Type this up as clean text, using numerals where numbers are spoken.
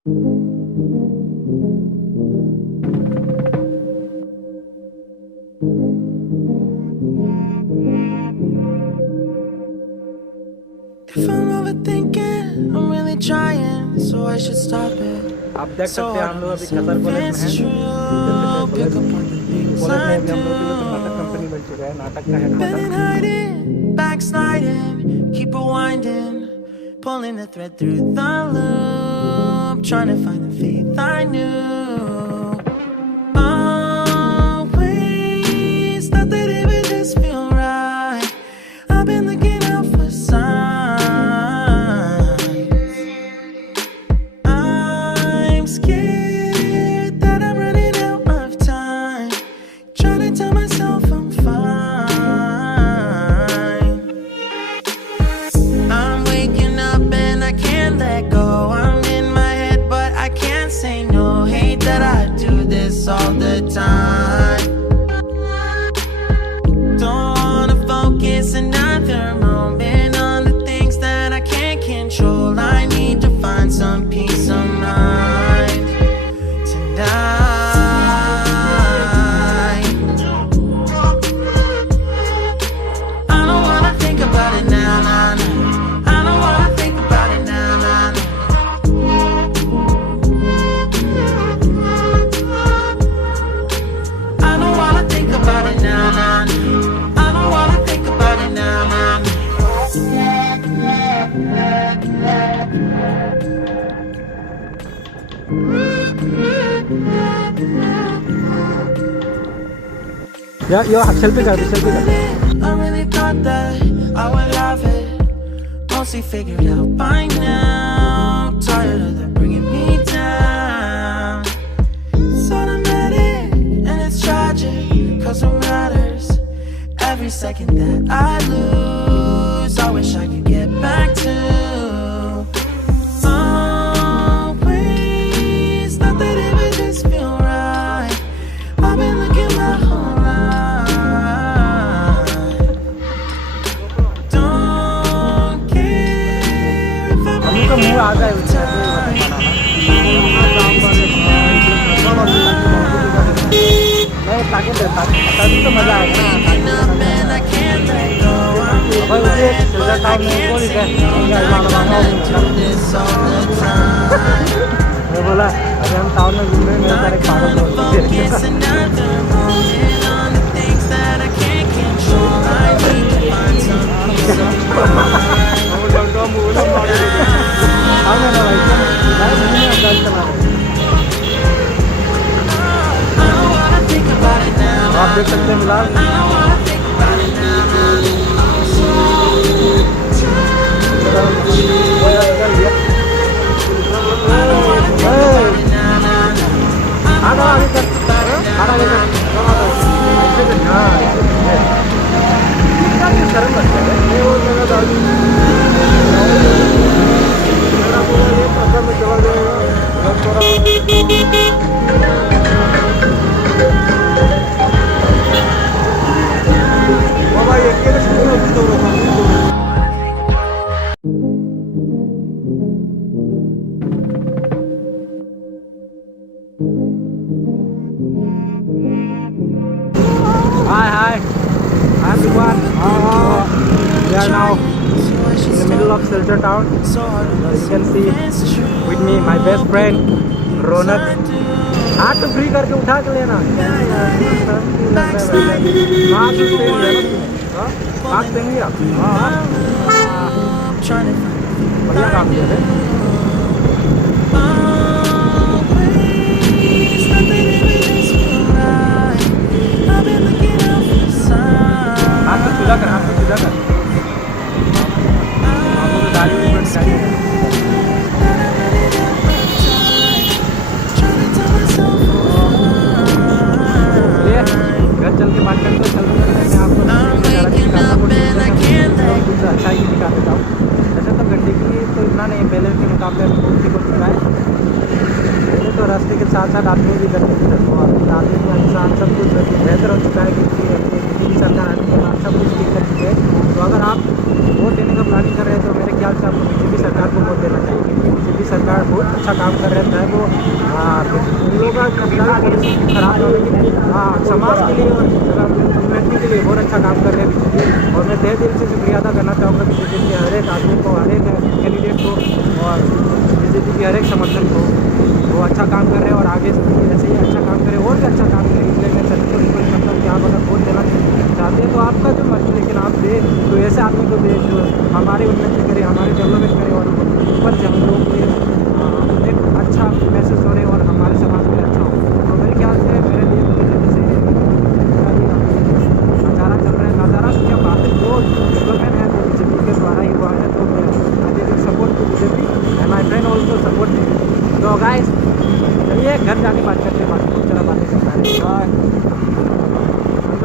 If I'm overthinking, I'm really trying, so I should stop it. आप देख So सकते हैं हम hard लोग on अभी myself, कतर कॉलेज में it's हैं। true. Pick apart the things college में I अभी हम लोग के लिए तो नाटक do. कंपनी बन चुका है, नाटक का Been in headquarter. hiding, backsliding, keep rewinding, pulling the thread through the loop, trying to find the faith I knew. Always thought that it would just feel right. I've been looking out for signs. I'm scared that I'm running out of time, trying to tell myself I'm fine. I'm waking up and I can't let go. I'm in my head but I can't say no. Hate that I do this all the time. Don't wanna focus another moment on the things that I can't control. I need to find some peace of mind tonight. I don't wanna think about it now, nah, nah. I don't wanna think about it now, nah, nah. I don't wanna think about it now, nah, nah. I don't wanna think about it now, nah, nah. या selfie कर दे, selfie कर। I really thought that I would love it, mostly figured out by now. Tired of them bringing me down. It's automatic and it's tragic, cause what matters every second that I lose, I wish I could get back to. Always thought that it would just feel right. I've been looking my whole life. Don't care if I'm हम तो मुंह आ गए उससे नहीं ताकि तभी तो मजा आएगा waking up and I can't let go. I'm in भाई my मुझे head Silchar but I town में can't बोली say है no. I'm gonna do this all the time. मैं बोला अभी हम टाउन में घूम रहे हैं, मेरे सारे पागल लोग Focus another moment on the things that I can't control. I need to find some peace of mind. हमें ना भाई भाई मुझे गलत चला रहे I don't wanna think about it now. आप देख सकते हैं मिला I don't wanna think about it now. I'm so tired. I don't wanna think about it now. आधा आगे कर आधा आगे कर ऐसे तो हाँ क्या ये शर्म लगता है ये वो जगह डाली मेरा पूरा ये प्रॉब्लम में चला जाएगा थोड़ा बाबा ये क्या शुरू हो तो Hi, I'm Ivan. We are now in the middle of Silchar town. So hard on You can see it's true. with me my best friend Ronak. हाथ तो फ्री करके उठा के लेना क्या यार हाथ तो सही है ना हाथ देंगे आप हाँ बढ़िया काम किया है हाथ तो सीधा कर हाथ तो सीधा कर आपको तो गाड़ी में बैठ गाड़ी घर चल के बात करते चल मैं आपको कुछ अच्छा ही दिखा देता हूँ। वैसे तो गंदगी तो इतना नहीं पहले के मुकाबले में बहुत ही कुछ रहा है। पहले तो रास्ते के साथ साथ आदमी भी गंदगी करते हो आदमी इंसान सब कुछ बेहतर हो चुका है क्योंकि अपनी सरकार आने के बाद सब कुछ ठीक कर चुके हैं। तो अगर आप वोट देने का प्लानिंग कर रहे हैं तो मेरे ख्याल से आपको बीजेपी सरकार को वोट देना चाहिए। कि बीजेपी सरकार बहुत अच्छा काम कर रहा है। वो उन लोगों का कब्जा पॉलिसी खराब ना हो, लेकिन समाज के लिए और उन्नति के लिए बहुत अच्छा काम कर रहे हैं बीजेपी। और मैं तहे दिल से शुक्रिया अदा करना चाहूँगा बीजेपी के हर एक आदमी को, हर एक कैंडिडेट को और बीजेपी के हर एक समर्थन को। वो अच्छा काम कर रहे हैं और आगे ऐसे ही अच्छा काम करें और भी अच्छा काम करें। इसलिए मैं सभी को रिक्वेस्ट करता हूँ कि आप अगर वोट देना चाहते हैं तो आपका जो मर्जी, लेकिन आप दे तो ऐसे आदमी को दे जो हमारे उन्नति